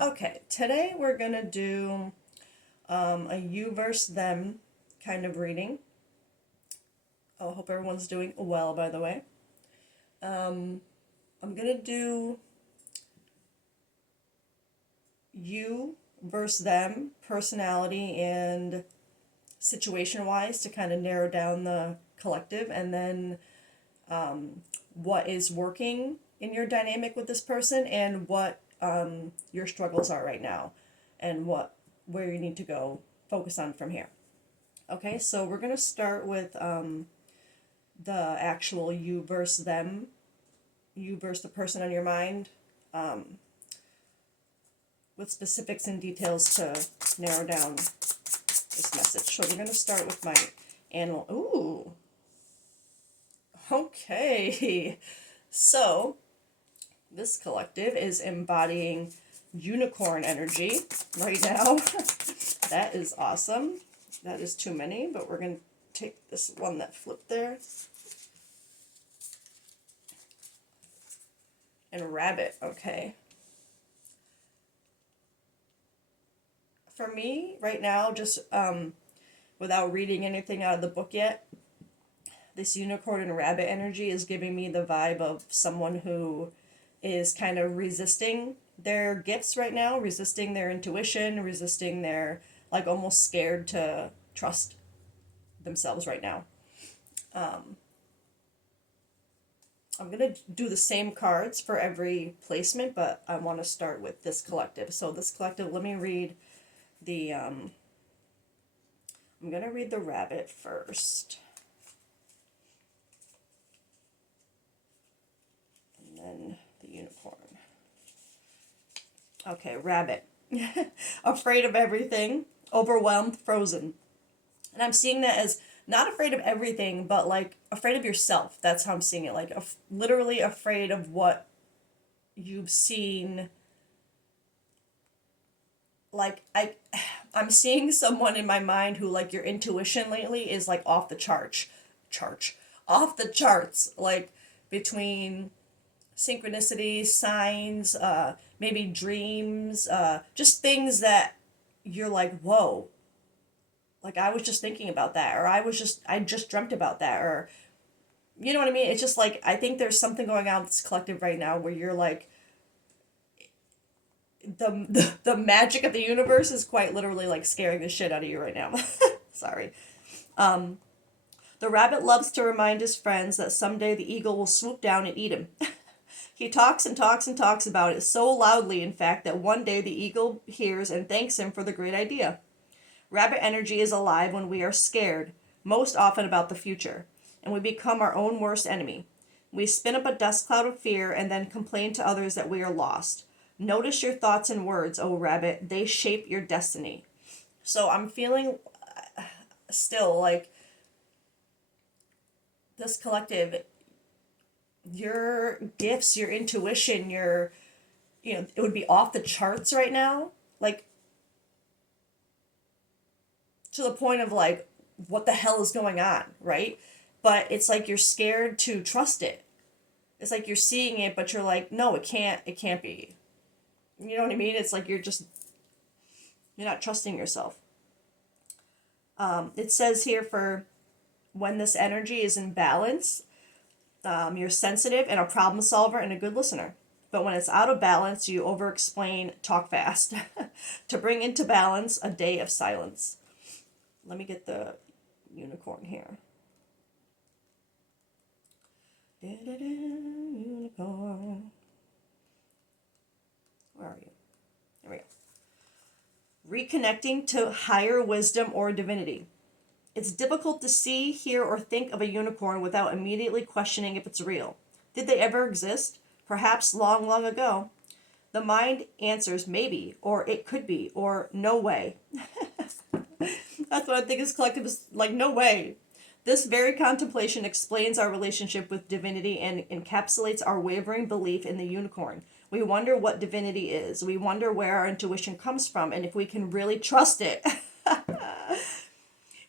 Okay, today we're gonna do a you versus them kind of reading. I hope everyone's doing well, by the way. Um, I'm gonna do you versus them, personality and situation wise, to kind of narrow down the collective, and then what is working in your dynamic with this person, and what your struggles are right now, and where you need to go focus on from here. Okay, so we're gonna start with the actual you versus them, you versus the person on your mind, with specifics and details to narrow down this message. So we're gonna start with my animal. Ooh, okay. So this collective is embodying unicorn energy right now. That is awesome. That is too many, but we're gonna take this one that flipped there. And rabbit, okay. For me, right now, just without reading anything out of the book yet, this unicorn and rabbit energy is giving me the vibe of someone who is kind of resisting their gifts right now, resisting their intuition, resisting their, like, almost scared to trust themselves right now. I'm going to do the same cards for every placement, but I want to start with this collective. So this collective, let me read the, I'm going to read the rabbit first. And then the unicorn. Okay, rabbit. Afraid of everything, overwhelmed, frozen. And I'm seeing that as not afraid of everything, but like afraid of yourself. That's how I'm seeing it. Like literally afraid of what you've seen. Like I'm seeing someone in my mind who, like, your intuition lately is like off the off the charts. Like between synchronicities, signs, maybe dreams, just things that you're like, whoa, like I was just thinking about that, or I just dreamt about that, or you know what I mean? It's just like, I think there's something going on with this collective right now where you're like, the magic of the universe is quite literally like scaring the shit out of you right now. Sorry. The rabbit loves to remind his friends that someday the eagle will swoop down and eat him. He talks and talks and talks about it so loudly, in fact, that one day the eagle hears and thanks him for the great idea. Rabbit energy is alive when we are scared, most often about the future, and we become our own worst enemy. We spin up a dust cloud of fear and then complain to others that we are lost. Notice your thoughts and words, O rabbit, they shape your destiny. So I'm feeling still like this collective, your gifts, your intuition, it would be off the charts right now. Like, to the point of like, what the hell is going on, right? But it's like you're scared to trust it. It's like you're seeing it, but you're like, no, it can't be. You know what I mean? It's like you're not trusting yourself. It says here, for when this energy is in balance, you're sensitive and a problem solver and a good listener. But when it's out of balance, you over explain, talk fast. To bring into balance, a day of silence. Let me get the unicorn here. Unicorn. Where are you? There we go. Reconnecting to higher wisdom or divinity. It's difficult to see, hear, or think of a unicorn without immediately questioning if it's real. Did they ever exist? Perhaps long, long ago. The mind answers maybe, or it could be, or no way. That's what I think is collective, is like, no way. This very contemplation explains our relationship with divinity and encapsulates our wavering belief in the unicorn. We wonder what divinity is. We wonder where our intuition comes from and if we can really trust it.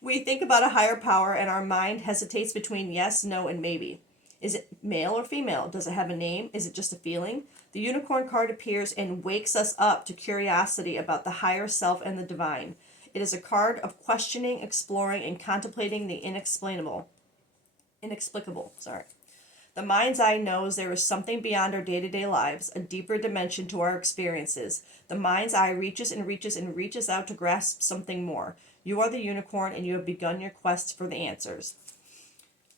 We think about a higher power and our mind hesitates between yes, no, and maybe. Is it male or female? Does it have a name? Is it just a feeling? The unicorn card appears and wakes us up to curiosity about the higher self and the divine. It is a card of questioning, exploring, and contemplating the inexplicable. Sorry. The mind's eye knows there is something beyond our day-to-day lives, a deeper dimension to our experiences. The mind's eye reaches and reaches and reaches out to grasp something more. You are the unicorn, and you have begun your quest for the answers.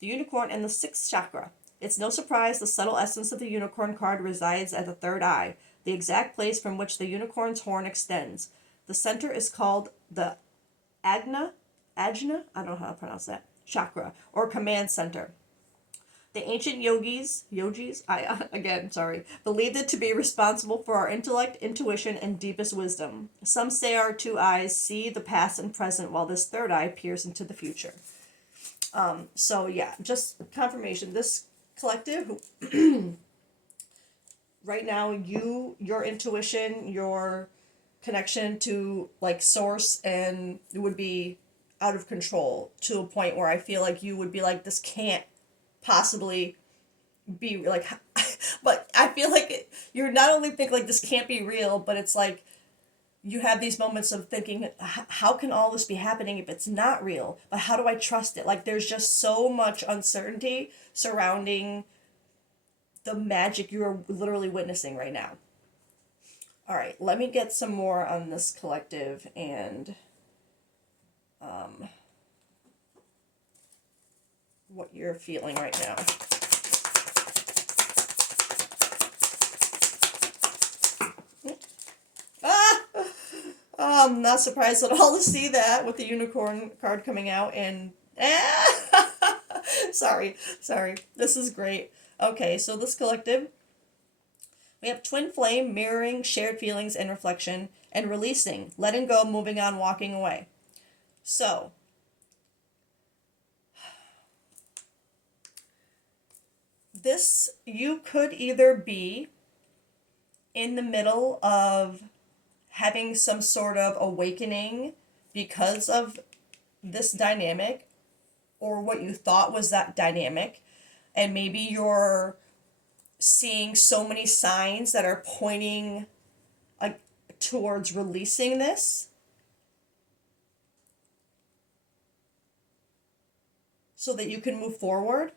The unicorn and the sixth chakra. It's no surprise the subtle essence of the unicorn card resides at the third eye, the exact place from which the unicorn's horn extends. The center is called the Ajna, I don't know how to pronounce that, chakra, or command center. The ancient yogis, believed it to be responsible for our intellect, intuition, and deepest wisdom. Some say our two eyes see the past and present, while this third eye peers into the future. So yeah, just confirmation. This collective, right now, your intuition, your connection to like source, and it would be out of control to a point where I feel like you would be like, this can't possibly be like, but I feel like you're not only think like this can't be real, but it's like you have these moments of thinking, how can all this be happening if it's not real? But how do I trust it? Like there's just so much uncertainty surrounding the magic you're literally witnessing right now. All right, let me get some more on this collective and what you're feeling right now. I'm not surprised at all to see that with the unicorn card coming out and sorry. This is great. Okay, so this collective, we have twin flame, mirroring, shared feelings and reflection, and releasing, letting go, moving on, walking away. So, this, you could either be in the middle of having some sort of awakening because of this dynamic, or what you thought was that dynamic, and maybe you're seeing so many signs that are pointing towards releasing this, so that you can move forward.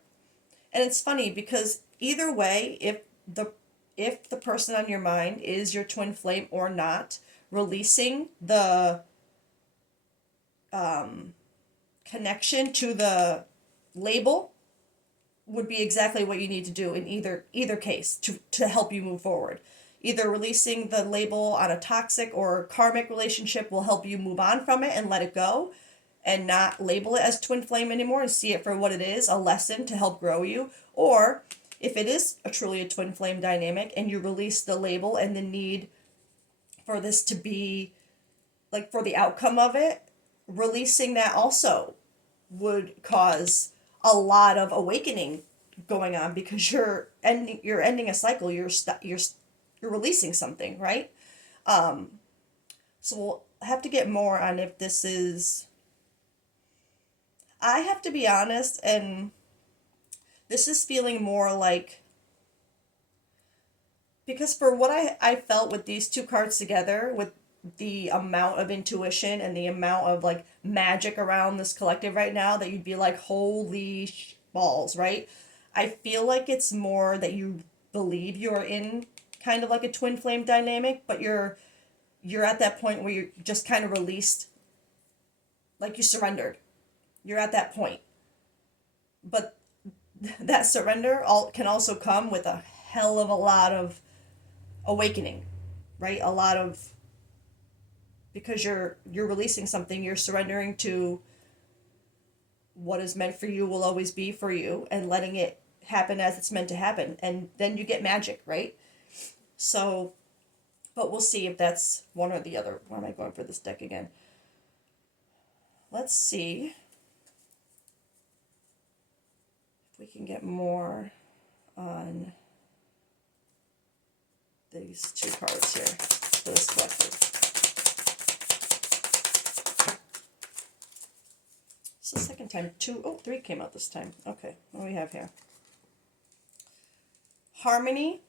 And it's funny because either way, if the person on your mind is your twin flame or not, releasing the connection to the label would be exactly what you need to do in either case to help you move forward. Either releasing the label on a toxic or karmic relationship will help you move on from it and let it go and not label it as twin flame anymore and see it for what it is, a lesson to help grow you. Or if it is truly a twin flame dynamic and you release the label and the need for this to be, like, for the outcome of it, releasing that also would cause a lot of awakening going on, because you're ending a cycle. You're releasing something, right? So we'll have to get more on if this is. I have to be honest, and this is feeling more like, because for what I felt with these two cards together, with the amount of intuition and the amount of like magic around this collective right now, that you'd be like, holy balls, right? I feel like it's more that you believe you're in kind of like a twin flame dynamic, but you're at that point where you're just kind of released, like you surrendered. You're at that point. But that surrender can also come with a hell of a lot of awakening, right? A lot of, because you're releasing something, you're surrendering to what is meant for you will always be for you, and letting it happen as it's meant to happen, and then you get magic, right? So, but we'll see if that's one or the other. Why am I going for this deck again? Let's see if we can get more on these two cards here for this collective. It's the second time. Three came out this time. Okay, what do we have here? Harmony,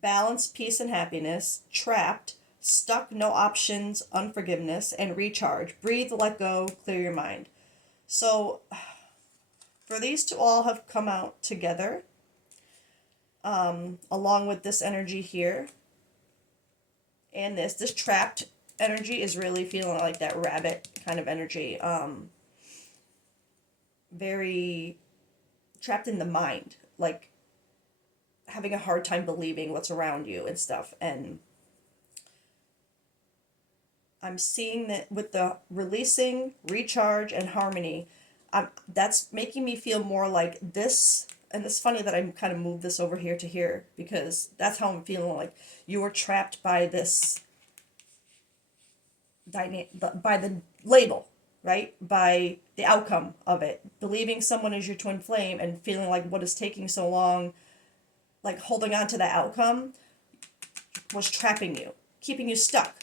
balance, peace, and happiness, trapped, stuck, no options, unforgiveness, and recharge. Breathe, let go, clear your mind. So, for these to all have come out together, along with this energy here, and this trapped energy is really feeling like that rabbit kind of energy. Very trapped in the mind, like having a hard time believing what's around you and stuff. And I'm seeing that with the releasing, recharge, and harmony, that's making me feel more like this. And it's funny that I kind of moved this over here to here because that's how I'm feeling. Like you were trapped by this by the label, right? By the outcome of it, believing someone is your twin flame and feeling like what is taking so long, like holding on to that outcome, was trapping you, keeping you stuck.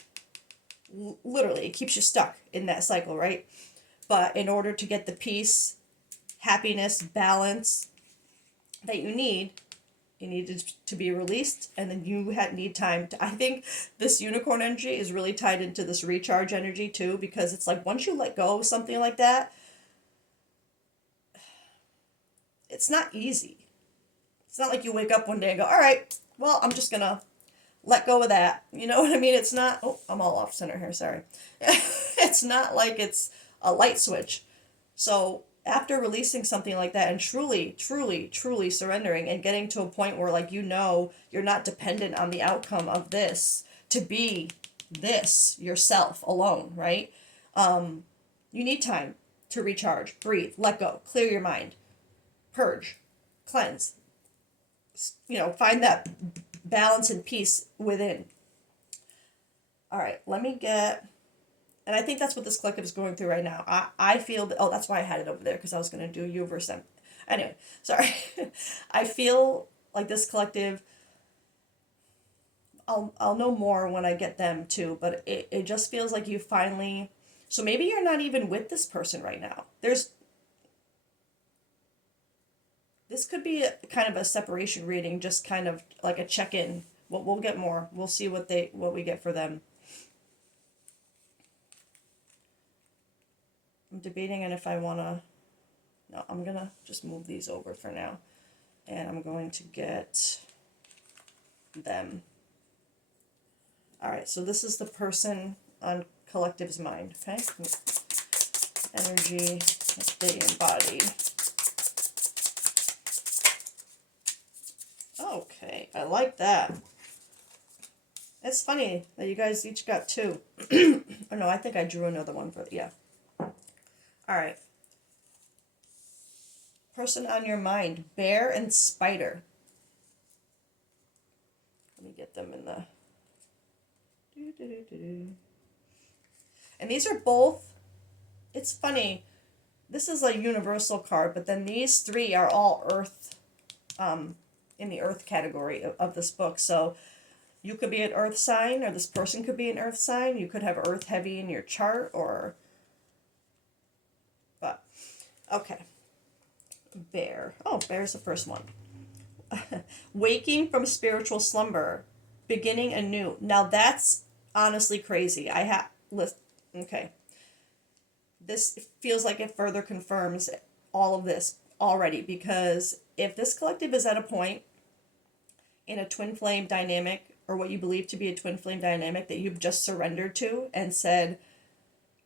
Literally, it keeps you stuck in that cycle, right? But in order to get the peace, happiness, balance that you needed to be released, and then you need time to. I think this unicorn energy is really tied into this recharge energy too, because it's like once you let go of something like that, it's not easy. It's not like you wake up one day and go, all right, well, I'm just gonna let go of that. You know what I mean? It's not, oh, I'm all off center here, sorry. It's not like it's a light switch. So after releasing something like that and truly, truly, truly surrendering and getting to a point where like you're not dependent on the outcome of this to be this yourself alone, right? You need time to recharge, breathe, let go, clear your mind, purge, cleanse, find that balance and peace within. All right, let me get, and I think that's what this collective is going through right now. I feel that, oh, that's why I had it over there, because I was going to do you versus them. Anyway, sorry. I feel like this collective, I'll know more when I get them too, but it just feels like you finally, so maybe you're not even with this person right now. This could be kind of a separation reading, just kind of like a check-in. We'll get more. We'll see what we get for them. I'm debating on if I want to... No, I'm going to just move these over for now. And I'm going to get them. All right, so this is the person on Collective's mind, okay? Energy that they embody. Okay, I like that. It's funny that you guys each got two. Oh no, I think I drew another one for, yeah. All right. Person on your mind, bear and spider. Let me get them in the... And these are both, it's funny, this is a universal card, but then these three are all earth, in the earth category of this book. So you could be an earth sign, or this person could be an earth sign. You could have earth heavy in your chart, but, okay. Bear. Oh, bear's the first one. Waking from spiritual slumber, beginning anew. Now that's honestly crazy. Okay. This feels like it further confirms all of this already, because if this collective is at a point in a twin flame dynamic, or what you believe to be a twin flame dynamic that you've just surrendered to and said,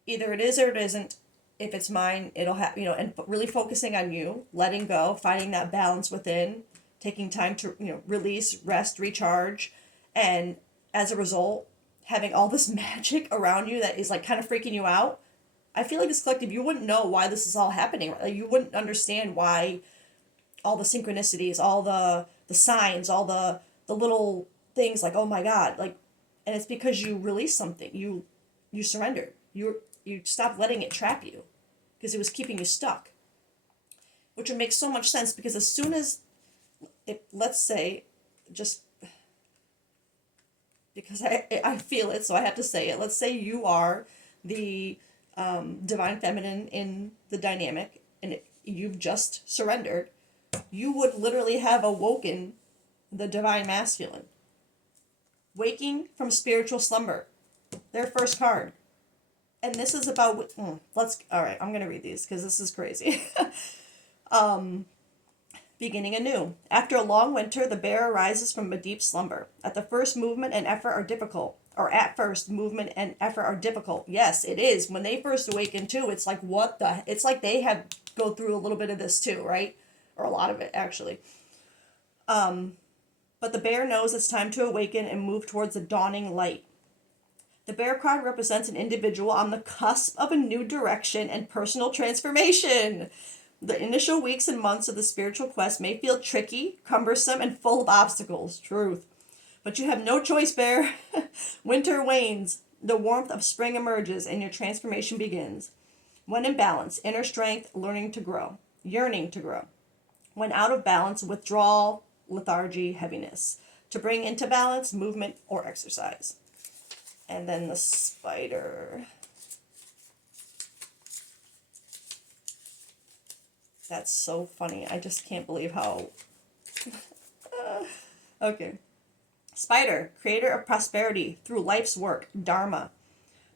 either it is or it isn't. If it's mine, it'll have, and really focusing on you, letting go, finding that balance within, taking time to, release, rest, recharge. And as a result, having all this magic around you that is like kind of freaking you out. I feel like this collective, you wouldn't know why this is all happening. Like, you wouldn't understand why all the synchronicities, all the signs, all the little things like, oh my God, like, and it's because you released something. You surrendered. You stopped letting it trap you, because it was keeping you stuck. Which would make so much sense, because as soon as let's say, just because I feel it, so I have to say it. Let's say you are the divine feminine in the dynamic, and you've just surrendered. You would literally have awoken the divine masculine. Waking from spiritual slumber. Their first card. And this is about, all right, I'm going to read these because this is crazy. Beginning anew. After a long winter, the bear arises from a deep slumber. At the first, movement and effort are difficult. Or at first, movement and effort are difficult. Yes, it is. When they first awaken too, it's like, what the, it's like they have go through a little bit of this too, right? Or a lot of it, actually. But the bear knows it's time to awaken and move towards the dawning light. The bear card represents an individual on the cusp of a new direction and personal transformation. The initial weeks and months of the spiritual quest may feel tricky, cumbersome, and full of obstacles. Truth. But you have no choice, bear. Winter wanes, the warmth of spring emerges, and your transformation begins. When in balance, inner strength, learning to grow, yearning to grow. When out of balance, withdrawal, lethargy, heaviness. To bring into balance, movement or exercise. And then the spider. That's so funny. I just can't believe how... Okay. Spider, creator of prosperity through life's work, Dharma.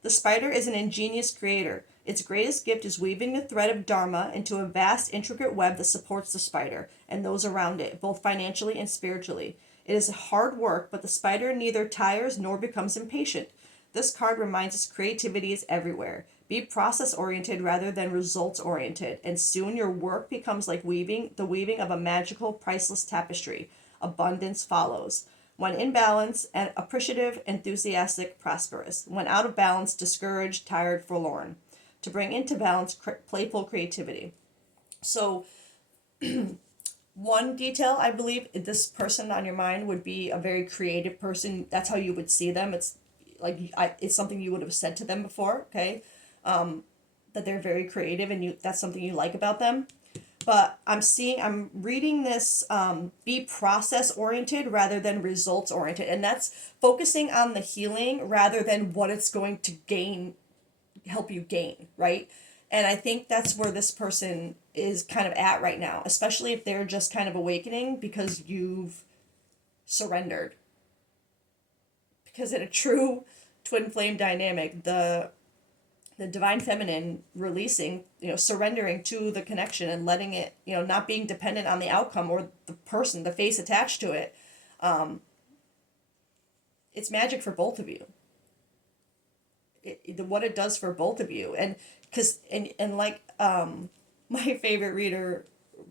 The spider is an ingenious creator. Its greatest gift is weaving the thread of Dharma into a vast, intricate web that supports the spider and those around it, both financially and spiritually. It is hard work, but the spider neither tires nor becomes impatient. This card reminds us creativity is everywhere. Be process-oriented rather than results-oriented, and soon your work becomes like the weaving of a magical, priceless tapestry. Abundance follows. When in balance, and appreciative, enthusiastic, prosperous. When out of balance, discouraged, tired, forlorn. To bring into balance, playful creativity. So, one detail, I believe, this person on your mind would be a very creative person. That's how you would see them. It's like it's something you would have said to them before, okay? That they're very creative and that's something you like about them. But I'm reading this, be process oriented rather than results oriented. And that's focusing on the healing rather than what it's going to help you gain, right? And I think that's where this person is kind of at right now, especially if they're just kind of awakening because you've surrendered. Because in a true twin flame dynamic, the divine feminine releasing, surrendering to the connection and letting it, not being dependent on the outcome or the person, the face attached to it. It's magic for both of you. What it does for both of you. And because, and like my favorite reader,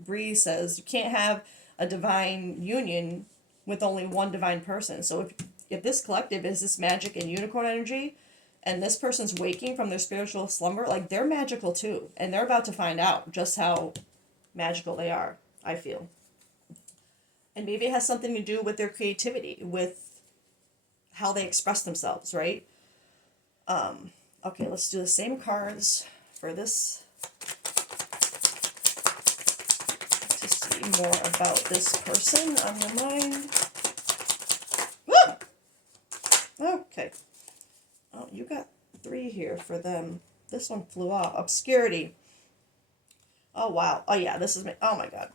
Bree, says, you can't have a divine union with only one divine person. So if this collective is this magic and unicorn energy, and this person's waking from their spiritual slumber, like they're magical too. And they're about to find out just how magical they are, I feel. And maybe it has something to do with their creativity, with how they express themselves, right? Okay, let's do the same cards for this to see more about this person on your mind. Woo! Okay. Oh, you got 3 here for them. This one flew off. Obscurity. Oh, wow. Oh, yeah, oh my God.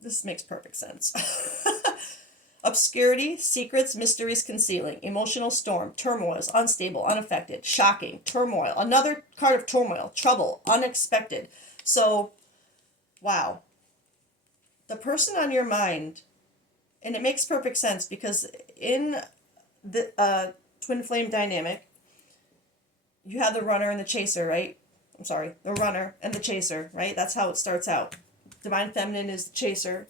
This makes perfect sense. Obscurity, secrets, mysteries concealing, emotional storm, turmoils, unstable, unaffected, shocking, turmoil. Another card of turmoil, trouble, unexpected. So, wow. The person on your mind, and it makes perfect sense because in the twin flame dynamic, you have the runner and the chaser, right? I'm sorry, the runner and the chaser, right? That's how it starts out. Divine feminine is the chaser.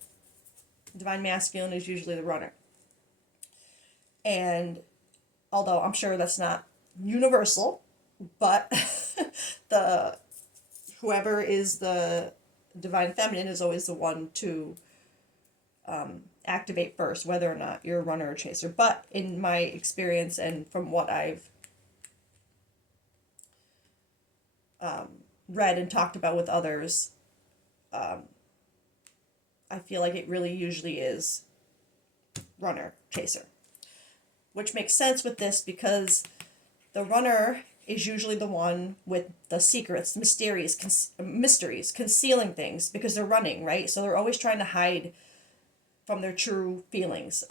Divine masculine is usually the runner. And although I'm sure that's not universal, but whoever is the divine feminine is always the one to activate first, whether or not you're a runner or chaser. But in my experience and from what I've read and talked about with others, I feel like it really usually is runner, chaser. Which makes sense with this because the runner is usually the one with the secrets, mysteries, concealing things because they're running, right? So they're always trying to hide from their true feelings.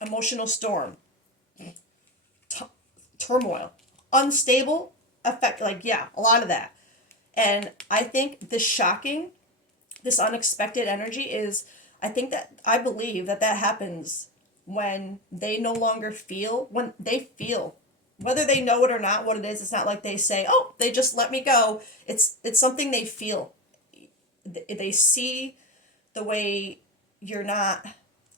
emotional storm, t- turmoil, unstable, affect, like, yeah, a lot of that. And I think this shocking, this unexpected energy is, I believe that that happens when they no longer feel, when they feel, whether they know it or not, what it is. It's not like they say, oh, they just let me go. It's something they feel. They see the way you're not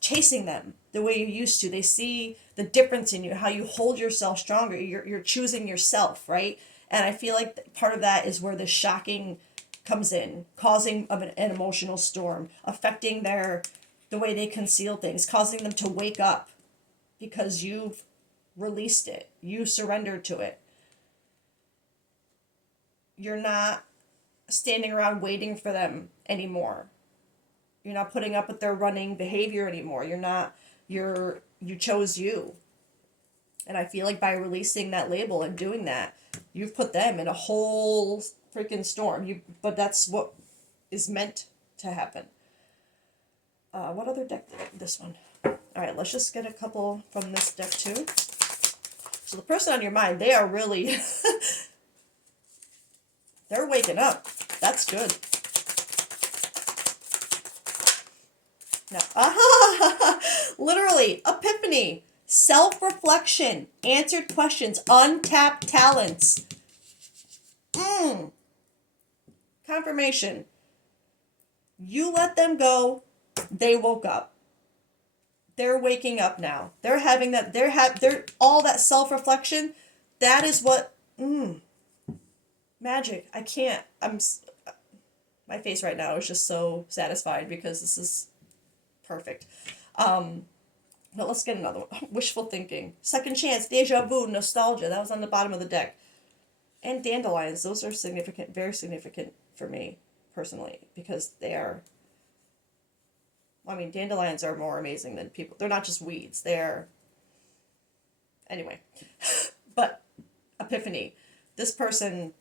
chasing them the way you used to. They see the difference in you, how you hold yourself stronger. You're choosing yourself, right? And I feel like part of that is where the shocking comes in, causing an emotional storm, affecting the way they conceal things, causing them to wake up because you've released it, you surrendered to it. You're not standing around waiting for them anymore. You're not putting up with their running behavior anymore. You chose you. And I feel like by releasing that label and doing that, you've put them in a whole freaking storm. But that's what is meant to happen. What other deck this one? All right, let's just get a couple from this deck too. So the person on your mind, they are really, they're waking up. That's good. Now, literally, epiphany, self-reflection, answered questions, untapped talents. Confirmation. You let them go. They woke up. They're waking up now. They're having that. They're all that self-reflection. That is what. Magic. I can't. My face right now is just so satisfied because this is perfect. But let's get another one. Wishful thinking. Second chance, deja vu, nostalgia. That was on the bottom of the deck. And dandelions. Those are significant, very significant for me personally because they are. I mean, dandelions are more amazing than people. They're not just weeds. They're. Anyway. But epiphany. This person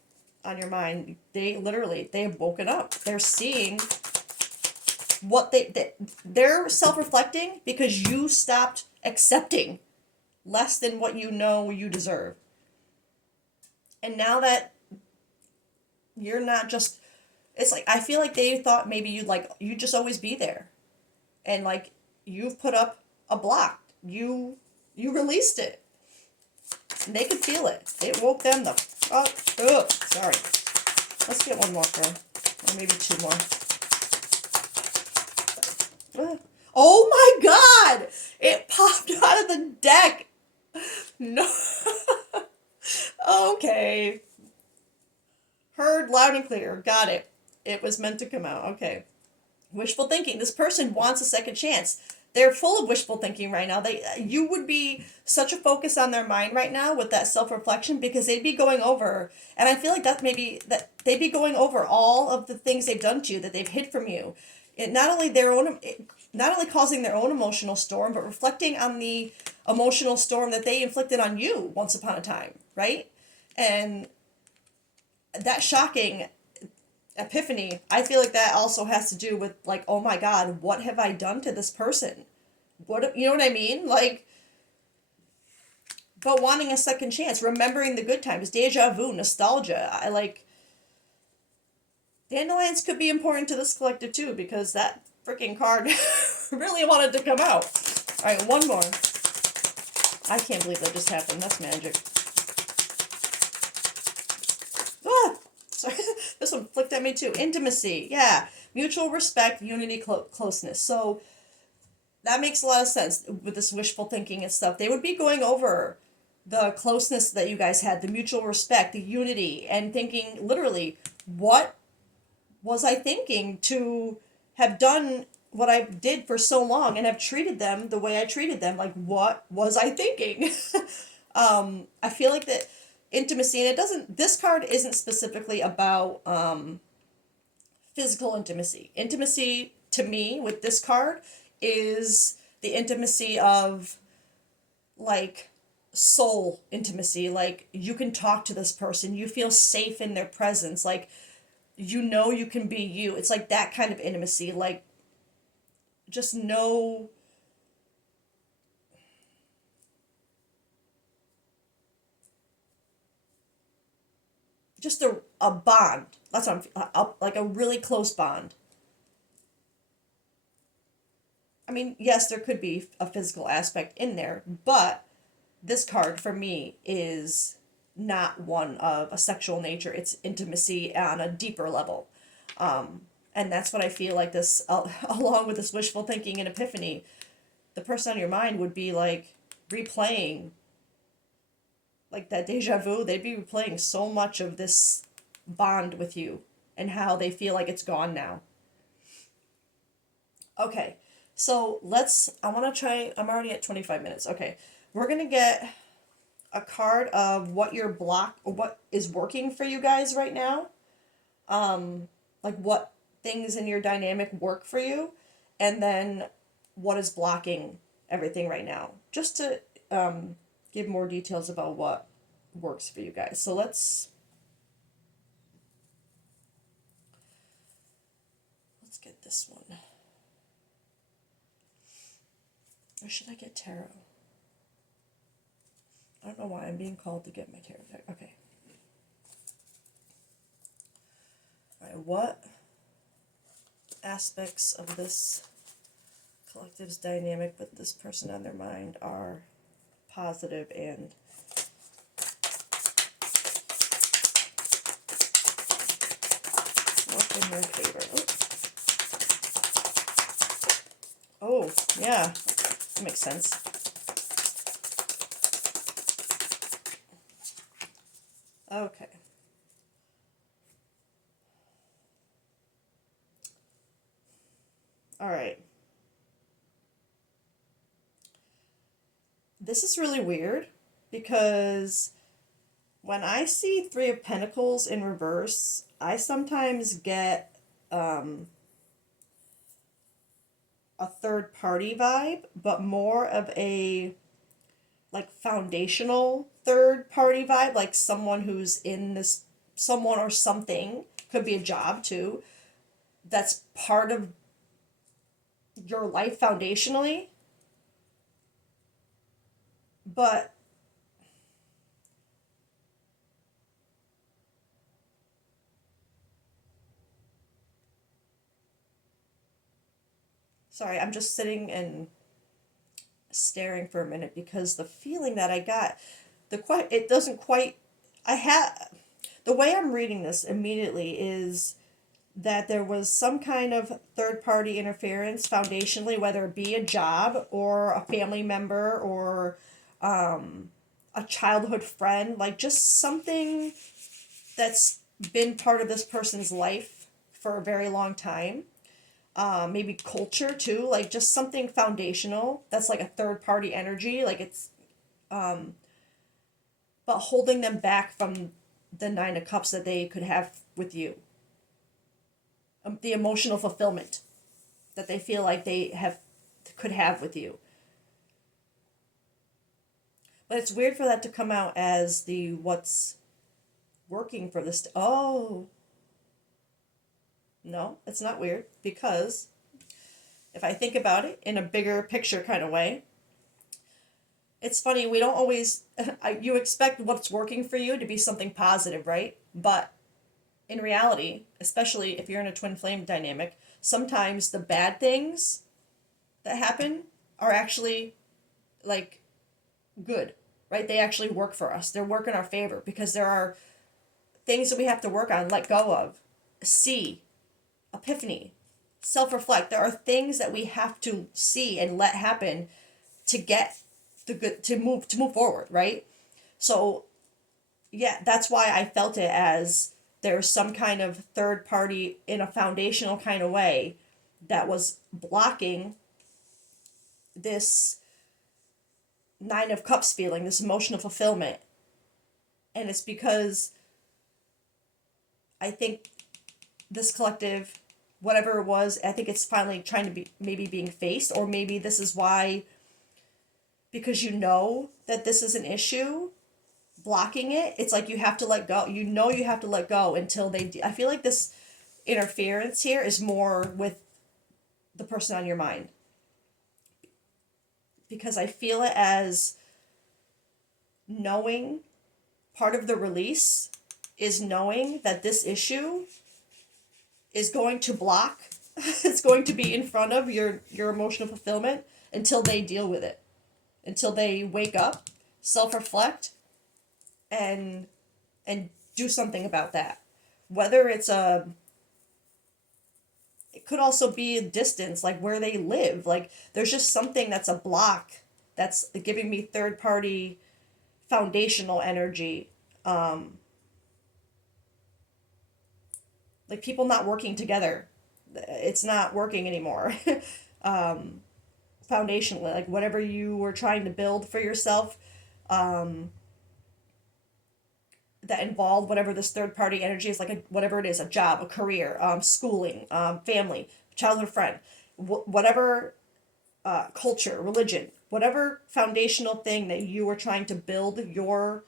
on your mind, they have woken up. They're seeing what they're self-reflecting because you stopped accepting less than what you know you deserve. And now that you're not just, it's like I feel like they thought maybe you'd just always be there. And like you've put up a block. You released it. And they could feel it. It woke them the fuck up. Sorry. Let's get one more for, or maybe two more. Oh my god! It popped out of the deck! No. Okay. Heard loud and clear. Got it. It was meant to come out. Okay. Wishful thinking. This person wants a second chance. They're full of wishful thinking right now. You would be such a focus on their mind right now with that self-reflection because they'd be going over, and I feel like that they'd be going over all of the things they've done to you, that they've hid from you. Not only causing their own emotional storm, but reflecting on the emotional storm that they inflicted on you once upon a time, right? And that shocking epiphany, I feel like that also has to do with like, oh my god, what have I done to this person? What, you know what I mean? Like, but wanting a second chance, remembering the good times, deja vu, nostalgia. I like dandelions could be important to this collective too because that freaking card really wanted to come out. All right, one more. I can't believe that just happened. That's magic. Ah, sorry, this one flicked at me too. Intimacy, yeah, mutual respect, unity, closeness. So that makes a lot of sense with this wishful thinking and stuff. They would be going over the closeness that you guys had, the mutual respect, the unity, and thinking literally, what was I thinking to have done what I did for so long and have treated them the way I treated them? Like, what was I thinking? I feel like that intimacy, and this card isn't specifically about physical intimacy. Intimacy to me with this card is the intimacy of like soul intimacy. Like you can talk to this person, you feel safe in their presence, like you can be you. It's like that kind of intimacy, like just know just a bond. That's what like a really close bond. I mean, yes, there could be a physical aspect in there, but this card for me is not one of a sexual nature. It's intimacy on a deeper level. And that's what I feel like this, along with this wishful thinking and epiphany, the person on your mind would be like replaying, like that deja vu. They'd be replaying so much of this bond with you and how they feel like it's gone now. Okay, so I want to try, I'm already at 25 minutes. Okay, we're going to get a card of what your block, what is working for you guys right now. Like what things in your dynamic work for you, and then what is blocking everything right now. Just to give more details about what works for you guys. So let's get this one. Or should I get tarot? I don't know why I'm being called to get my tarot deck. Okay. Alright, what aspects of this collective's dynamic with this person on their mind are positive and work in their favor? Oh, yeah, that makes sense. Okay. All right. This is really weird because when I see Three of Pentacles in reverse, I sometimes get a third party vibe, but more of a like foundational third party vibe, like someone who's in this, someone or something, could be a job too, that's part of your life foundationally. But sorry, I'm just sitting and staring for a minute because the feeling that I got, it doesn't quite, I had, the way I'm reading this immediately is that there was some kind of third party interference foundationally, whether it be a job or a family member or a childhood friend, like just something that's been part of this person's life for a very long time. Maybe culture too, like just something foundational that's like a third party energy, like it's, but holding them back from the Nine of Cups that they could have with you. The emotional fulfillment that they feel like could have with you. But it's weird for that to come out as the what's working for this. Oh, no, it's not weird because if I think about it in a bigger picture kind of way, it's funny, we don't always, you expect what's working for you to be something positive, right? But in reality, especially if you're in a twin flame dynamic, sometimes the bad things that happen are actually like good, right? They actually work for us. They work in our favor because there are things that we have to work on, let go of, see, epiphany, self reflect. There are things that we have to see and let happen to get the good, to move forward, right? So yeah, that's why I felt it as there's some kind of third party in a foundational kind of way that was blocking this Nine of Cups feeling, this emotional fulfillment. And it's because I think this collective, whatever it was, I think it's finally trying to be maybe being faced, or maybe this is why, because you know that this is an issue, blocking it, it's like you have to let go. You know you have to let go until I feel like this interference here is more with the person on your mind. Because I feel it as knowing part of the release is knowing that this issue is going to block, it's going to be in front of your emotional fulfillment until they deal with it, until they wake up, self-reflect, and do something about that. Whether it's a, it could also be a distance, like where they live. Like there's just something that's a block that's giving me third party foundational energy. Like people not working together. It's not working anymore. Foundationally, like whatever you were trying to build for yourself, that involved whatever this third party energy is, like whatever it is, a job, a career, schooling, family, childhood friend, whatever, culture, religion, whatever foundational thing that you were trying to build your,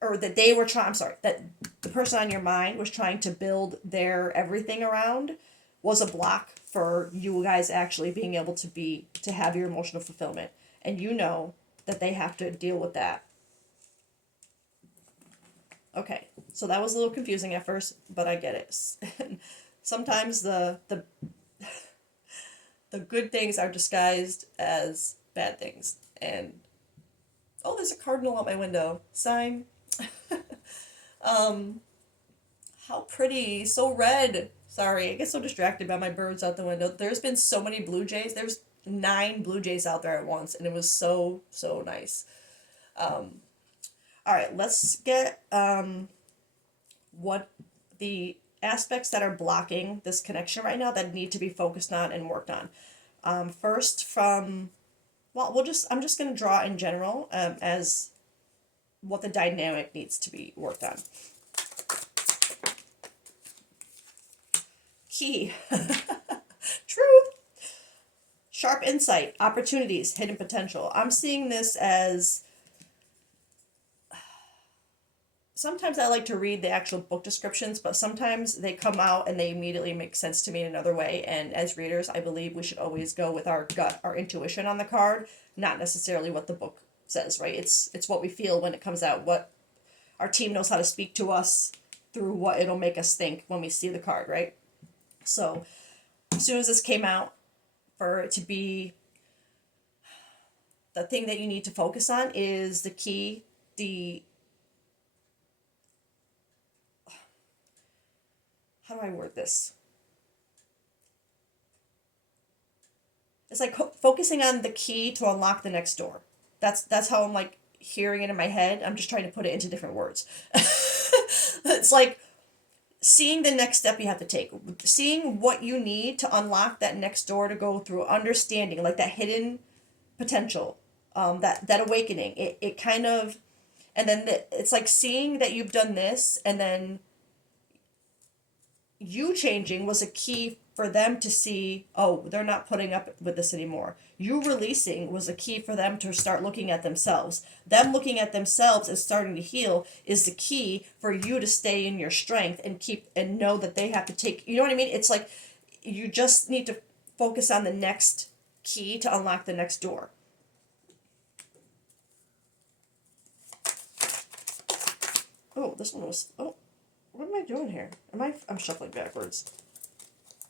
or that they were trying, I'm sorry, that the person on your mind was trying to build their everything around, was a block for you guys actually being able to have your emotional fulfillment. And you know that they have to deal with that. Okay, so that was a little confusing at first, but I get it. Sometimes the good things are disguised as bad things. And oh, there's a cardinal out my window. Sign. How pretty, so red. Sorry, I get so distracted by my birds out the window. There's been so many blue jays. There's 9 blue jays out there at once, and it was so nice. All right, let's get what the aspects that are blocking this connection right now that need to be focused on and worked on. First, from, well, I'm just going to draw in general, as what the dynamic needs to be worked on. Key. Truth. Sharp insight, opportunities, hidden potential. I'm seeing this as, sometimes I like to read the actual book descriptions, but sometimes they come out and they immediately make sense to me in another way. And as readers, I believe we should always go with our gut, our intuition on the card, not necessarily what the book says, right? It's what we feel when it comes out, what our team knows how to speak to us through what it'll make us think when we see the card, right? So as soon as this came out, for it to be the thing that you need to focus on is the key, how do I word this? It's like focusing on the key to unlock the next door. That's how I'm like hearing it in my head. I'm just trying to put it into different words. It's like seeing the next step you have to take, seeing what you need to unlock that next door to go through, understanding like that hidden potential, that awakening. It kind of, and then it's like seeing that you've done this, and then you changing was a key for them to see, oh, they're not putting up with this anymore. You releasing was a key for them to start looking at themselves. Them looking at themselves and starting to heal is the key for you to stay in your strength and keep and know that they have to take, you know what I mean? It's like you just need to focus on the next key to unlock the next door. Oh, this one was, oh, what am I doing here? I'm shuffling backwards.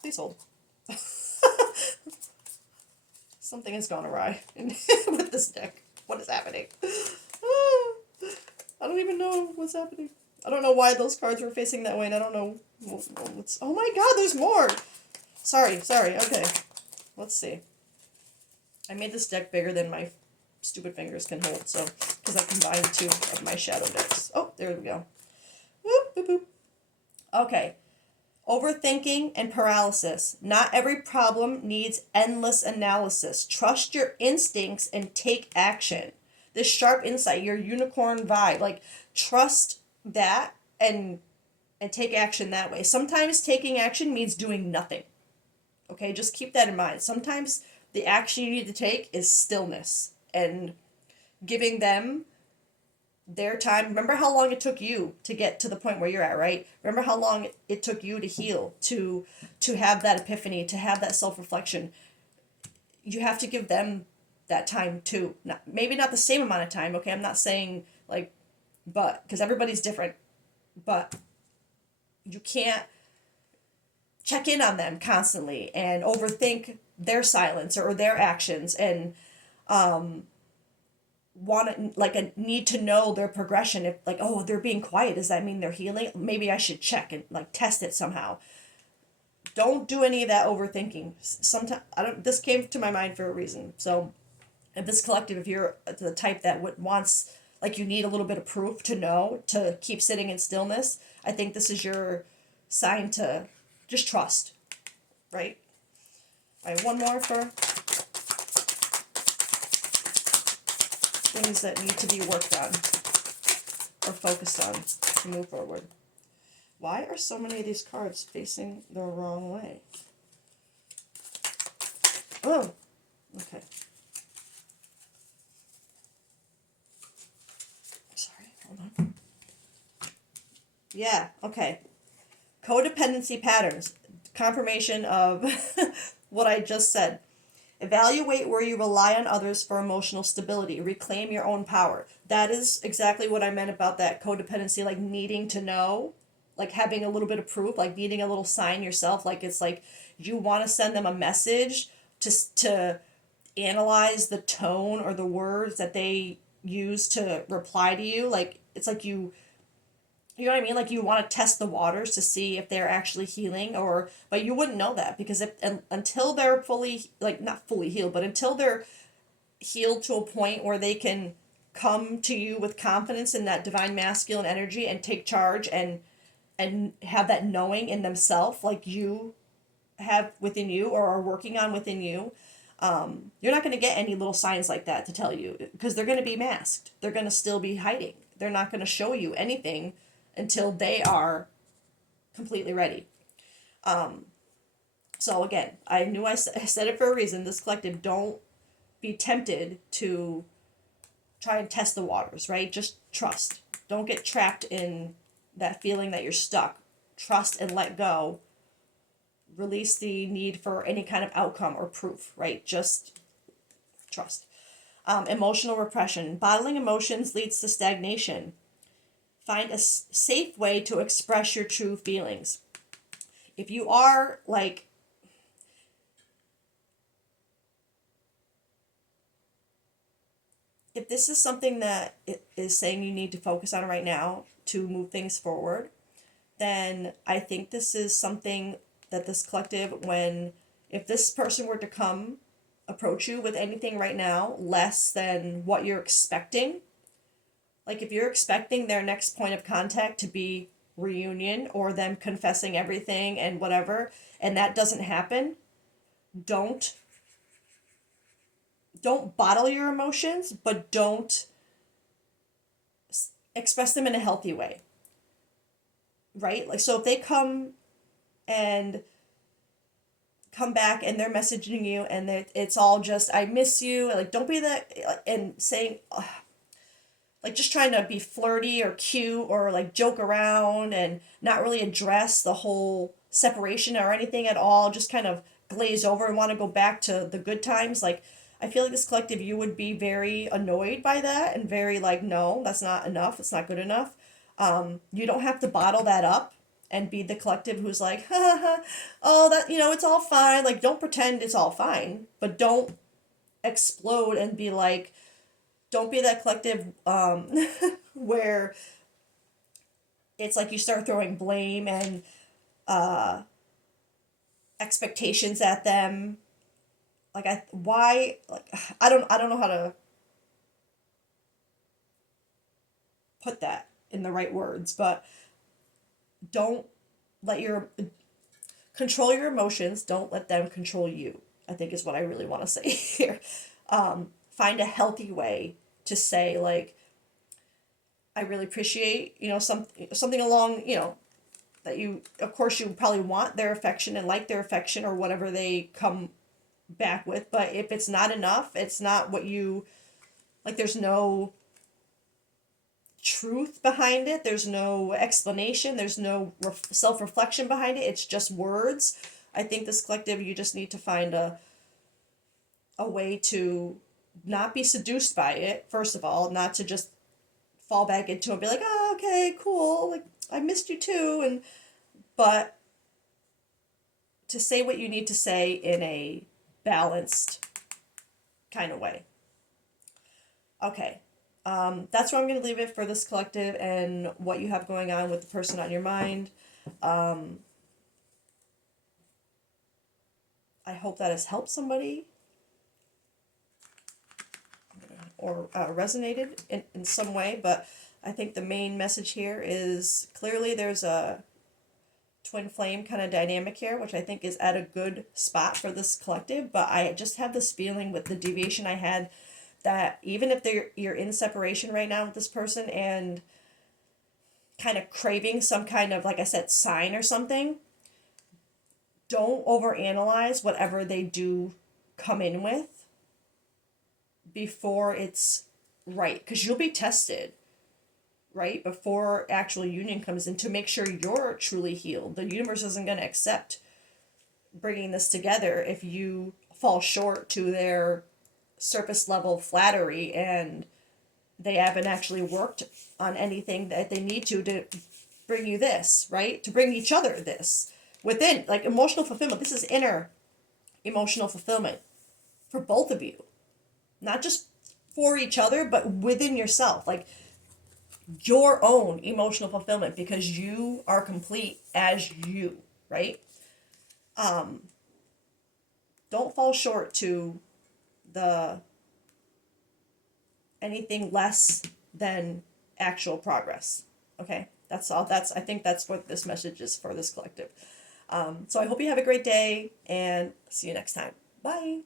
Please hold. Something has gone awry with this deck. What is happening? I don't even know what's happening. I don't know why those cards were facing that way, and I don't know what's... Oh my god, there's more! Sorry, okay. Let's see. I made this deck bigger than my stupid fingers can hold, so... Because I combined 2 of my shadow decks. Oh, there we go. Whoop, boop, boop. Okay. Overthinking and paralysis. Not every problem needs endless analysis. Trust your instincts and take action. This sharp insight, your unicorn vibe, like trust that and take action that way. Sometimes taking action means doing nothing. Okay, just keep that in mind. Sometimes the action you need to take is stillness and giving them their time. Remember how long it took you to get to the point where you're at, right? Remember how long it took you to heal, to have that epiphany, to have that self-reflection. You have to give them that time too. Maybe not the same amount of time, okay? I'm not saying like, but because everybody's different. but you can't check in on them constantly and overthink their silence or their actions and want to like a need to know their progression. If like, oh, they're being quiet, does that mean they're healing? Maybe I should check and like test it somehow. Don't do any of that overthinking. Sometimes I don't. This came to my mind for a reason. So, if this collective, if you're the type that wants like you need a little bit of proof to know to keep sitting in stillness, I think this is your sign to just trust, right? I have one more for things that need to be worked on or focused on to move forward. Why are so many of these cards facing the wrong way? Oh, okay. Sorry, hold on. Yeah, okay. Codependency patterns. Confirmation of what I just said. Evaluate where you rely on others for emotional stability. Reclaim your own power. That is exactly what I meant about that codependency, like needing to know, like having a little bit of proof, like needing a little sign yourself. Like it's like you want to send them a message to analyze the tone or the words that they use to reply to you. Like it's like you know what I mean? Like you want to test the waters to see if they're actually healing or but you wouldn't know that because if until they're fully like not fully healed, but until they're healed to a point where they can come to you with confidence in that divine masculine energy and take charge and have that knowing in themselves like you have within you or are working on within you, you're not going to get any little signs like that to tell you because they're going to be masked. They're going to still be hiding. They're not going to show you anything until they are completely ready. So again, I knew I said it for a reason. This collective, don't be tempted to try and test the waters, right? Just trust. Don't get trapped in that feeling that you're stuck. Trust and let go. Release the need for any kind of outcome or proof, right? Just trust. Emotional repression. Bottling emotions leads to stagnation. Find a safe way to express your true feelings. If you are like, if this is something that is saying you need to focus on right now to move things forward, then I think this is something that this collective, when, if this person were to come approach you with anything right now less than what you're expecting, like if you're expecting their next point of contact to be reunion or them confessing everything and whatever, and that doesn't happen, don't don't bottle your emotions, but don't express them in a healthy way. Right? Like so if they and come back and they're messaging you and it's all just I miss you, like don't be that and saying like just trying to be flirty or cute or like joke around and not really address the whole separation or anything at all, just kind of glaze over and want to go back to the good times. Like I feel like this collective, you would be very annoyed by that and very like, no, that's not enough, it's not good enough. You don't have to bottle that up and be the collective who's like, oh, that, it's all fine. Like, don't pretend it's all fine, but don't explode and be like, don't be that collective where it's like you start throwing blame and expectations at them. Like I don't know how to put that in the right words, but don't let your control your emotions, don't let them control you, I think is what I really want to say here. Find a healthy way to say like, I really appreciate, something along, that you, of course, you probably want their affection and like their affection or whatever they come back with. But if it's not enough, it's not what you, like, there's no truth behind it. There's no explanation. There's no self-reflection behind it. It's just words. I think this collective, you just need to find a way to not be seduced by it, first of all, not to just fall back into and be like, oh, okay, cool, like I missed you too, and but to say what you need to say in a balanced kind of way. Okay. That's where I'm going to leave it for this collective and what you have going on with the person on your mind. I hope that has helped somebody or resonated in some way, but I think the main message here is clearly there's a twin flame kind of dynamic here, which I think is at a good spot for this collective, but I just have this feeling with the deviation I had that even if you're in separation right now with this person and kind of craving some kind of, like I said, sign or something, don't overanalyze whatever they do come in with before it's right, because you'll be tested right before actual union comes in to make sure you're truly healed. The universe isn't going to accept bringing this together if you fall short to their surface level flattery and they haven't actually worked on anything that they need to bring you this, right? To bring each other this within, like, emotional fulfillment. This is inner emotional fulfillment for both of you, not just for each other, but within yourself, like your own emotional fulfillment, because you are complete as you, right? Don't fall short to the anything less than actual progress. Okay, that's all. I think that's what this message is for this collective. So I hope you have a great day and see you next time. Bye.